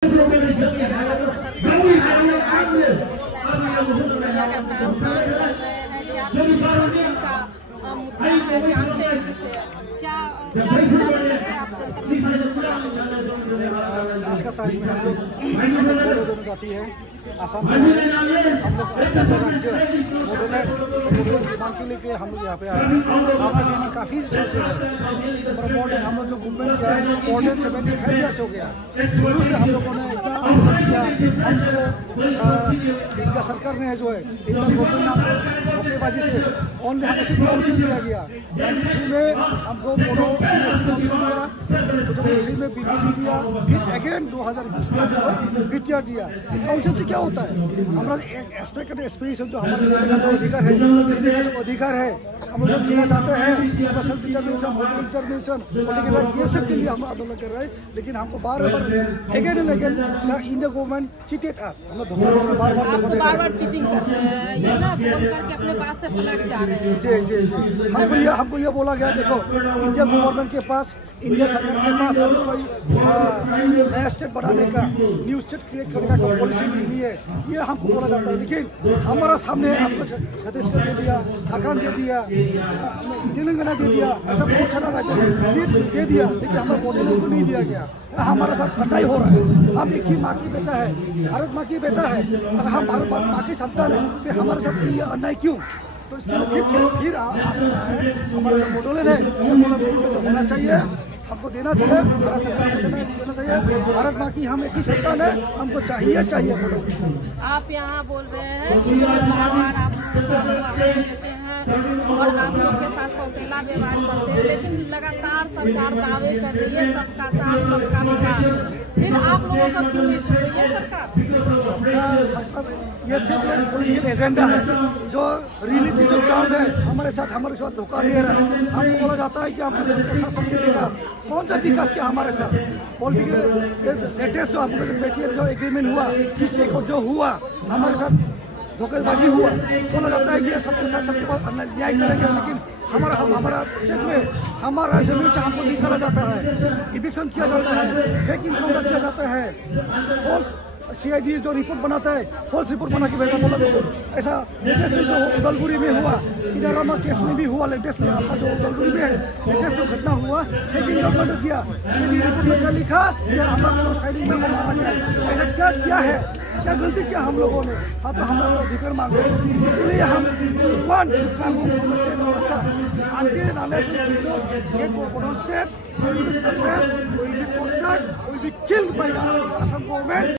आज का तारीख में हम लोग दोनों जाती है आसाम से हम लोग मांग के लेके हम लोग यहाँ पे आए। आपके लिए काफ़ी इम्पोर्टेंट हम लोग जो मूवमेंट किया है 75 ईयर्स हो गया। शुरू से हम लोगों ने इतना आंदोलन किया। हमको इनका सरकार ने जो है इतना धोखेबाजी से ओनली हमको सिर्फ काउंसिल दिया गया। 93 में हमको मोनो दिया, 2003 में BTC दिया, फिर अगेन 2020 में BTR दिया। काउंसिल से क्या होता है? हमारा एक्सपेक्टेड एक्सपीरियंस जो हमारे का जो अधिकार है, जीने का जो अधिकार है, हम लोग जीना चाहते हैं, सेल्फ डिटर्मिनेशन, डिटर्मिनेशन, ये सब के लिए हम आंदोलन कर रहे हैं। लेकिन हमको बार बार again and again India government cheated us, हम लोग बार बार चीटिंग कर रहे हैं, ये ना बोल करके अपने बात से पलट जा रहे हैं। जी जी जी, हमको ये बोला गया, देखो इंडिया गवर्नमेंट के पास, इंडिया सरकार के पास अभी कोई नया स्टेट बनाने का, न्यू स्टेट क्रिएट करने का कोई पॉलिसी नहीं है, ये हमको बोला जाता है। लेकिन हमारा सामने आपको छत्तीसगढ़ दे दिया, झारखंड दे दिया, तेलंगाना दे दिया, ऐसा बहुत सारा राज्य दे दिया, लेकिन हमारे बॉर्डर को नहीं दिया गया। हमारे साथ अन्याय हो रहा है। हम एक ही माँ की बेटा है, भारत माँ की बेटा है, अगर हम भारत माँ की संतान है, फिर हमारे साथ ये अन्याय क्यों? तो इसके लिए फिर हमारा जो मोडोलेन है जो होना चाहिए, हमको देना चाहिए, भारत सरकार को देना चाहिए। भारत माँ की हम एक ही संतान है, हमको चाहिए। आप यहाँ बोल रहे हैं कि बार-बार आप देते हैं और आप लोग के साथ सौतेला व्यवहार करते हैं, लेकिन लगातार सरकार दावे कर रही है सबका साथ सबका विकास, फिर आप लोगों का क्यों नहीं सुन रही है सरकार? ये सिर्फ पॉलिटिकल एजेंडा है, जो रियलिटी जो ग्राउंड है हमारे साथ धोखा दे रहा है। हमको बोला जाता है कि हमारे सबके विकास, कौन सा विकास किया हमारे साथ? पॉलिटिकल लेटेस्ट जो हम लोग बैठिए जो एग्रीमेंट हुआ, किससे जो हुआ हमारे साथ धोखेबाजी हुआ, बोला जाता है कि सबके साथ सबके पास न्याय करेंगे, लेकिन हमारा स्टेट में हमारा जमीन से हमको निकाला जाता है, इविक्शन किया जाता है, फेक इनकाउंटर किया जाता है, फॉल्स CID जो रिपोर्ट बनाता है फॉल्स रिपोर्ट बना के भेजा बोला। ऐसा लेटेस्ट जो उदलगुरी में हुआ, किनारामा केस में भी हुआ, लेटेस्ट आपका जो उदलगुरी में है लेटेस्ट जो घटना हुआ, फेक इनकाउंटर किया, रिपोर्ट में क्या लिखा, यह हमारा साइडिंग में मारा गया। ऐसा क्या है, क्या गलती किया हम लोगों ने? हाँ, तो हम लोग अधिकार मांगे, इसलिए हम killed by the Assam government.